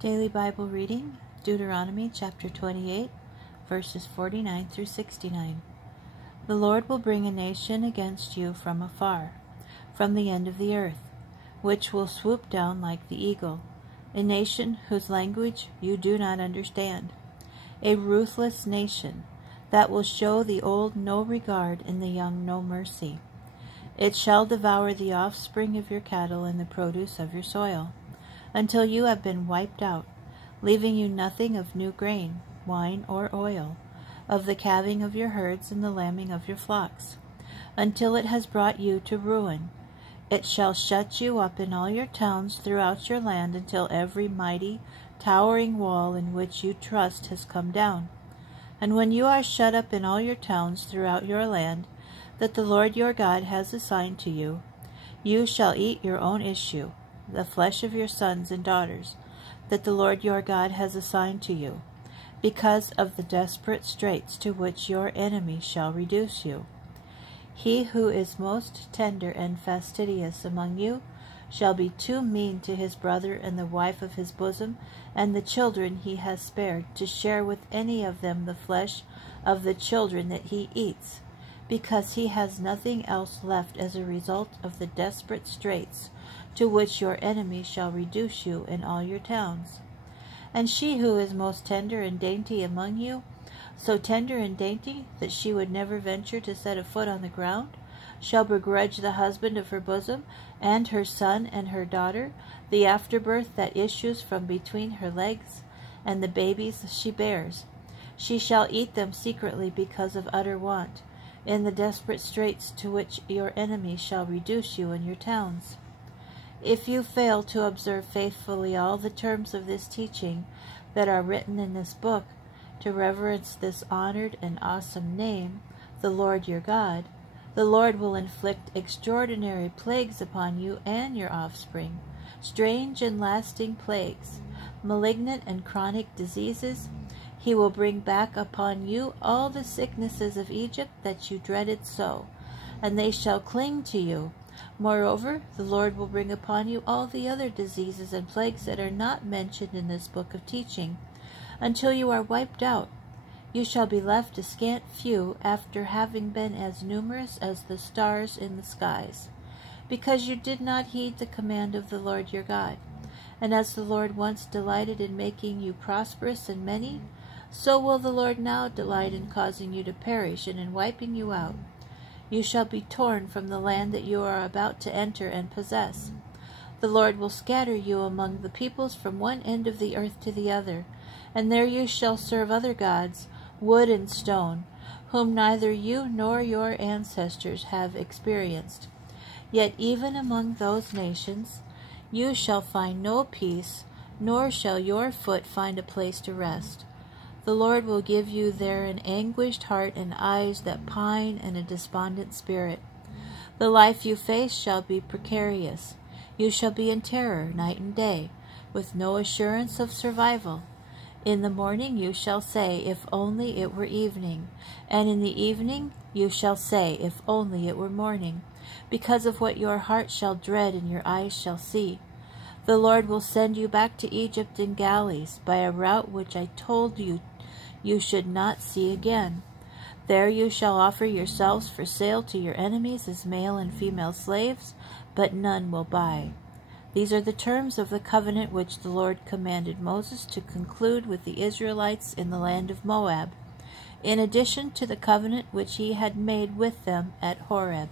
Daily Bible reading, Deuteronomy chapter 28, verses 49 through 69. The Lord will bring a nation against you from afar, from the end of the earth, which will swoop down like the eagle, a nation whose language you do not understand, a ruthless nation that will show the old no regard and the young no mercy. It shall devour the offspring of your cattle and the produce of your soil, until you have been wiped out, leaving you nothing of new grain, wine, or oil, of the calving of your herds and the lambing of your flocks, until it has brought you to ruin. It shall shut you up in all your towns throughout your land until every mighty, towering wall in which you trust has come down. And when you are shut up in all your towns throughout your land, that the Lord your God has assigned to you, you shall eat your own issue, the flesh of your sons and daughters, that the Lord your God has assigned to you, because of the desperate straits to which your enemy shall reduce you. He who is most tender and fastidious among you shall be too mean to his brother and the wife of his bosom and the children he has spared to share with any of them the flesh of the children that he eats, because he has nothing else left as a result of the desperate straits to which your enemy shall reduce you in all your towns. And she who is most tender and dainty among you, so tender and dainty that she would never venture to set a foot on the ground, shall begrudge the husband of her bosom, and her son and her daughter, the afterbirth that issues from between her legs, and the babies she bears. She shall eat them secretly because of utter want, in the desperate straits to which your enemy shall reduce you in your towns. If you fail to observe faithfully all the terms of this teaching that are written in this book, to reverence this honored and awesome name, the Lord your God, the Lord will inflict extraordinary plagues upon you and your offspring, strange and lasting plagues, malignant and chronic diseases. He will bring back upon you all the sicknesses of Egypt that you dreaded so, and they shall cling to you. Moreover, the Lord will bring upon you all the other diseases and plagues that are not mentioned in this book of teaching, until you are wiped out. You shall be left a scant few after having been as numerous as the stars in the skies, because you did not heed the command of the Lord your God. And as the Lord once delighted in making you prosperous and many, so will the Lord now delight in causing you to perish and in wiping you out. You shall be torn from the land that you are about to enter and possess. The Lord will scatter you among the peoples from one end of the earth to the other, and there you shall serve other gods, wood and stone, whom neither you nor your ancestors have experienced. Yet even among those nations you shall find no peace, nor shall your foot find a place to rest. The Lord will give you there an anguished heart and eyes that pine and a despondent spirit. The life you face shall be precarious. You shall be in terror night and day, with no assurance of survival. In the morning you shall say, if only it were evening, and in the evening you shall say, if only it were morning, because of what your heart shall dread and your eyes shall see. The Lord will send you back to Egypt in galleys, by a route which I told you you should not see again. There you shall offer yourselves for sale to your enemies as male and female slaves, but none will buy. These are the terms of the covenant which the Lord commanded Moses to conclude with the Israelites in the land of Moab, in addition to the covenant which he had made with them at Horeb.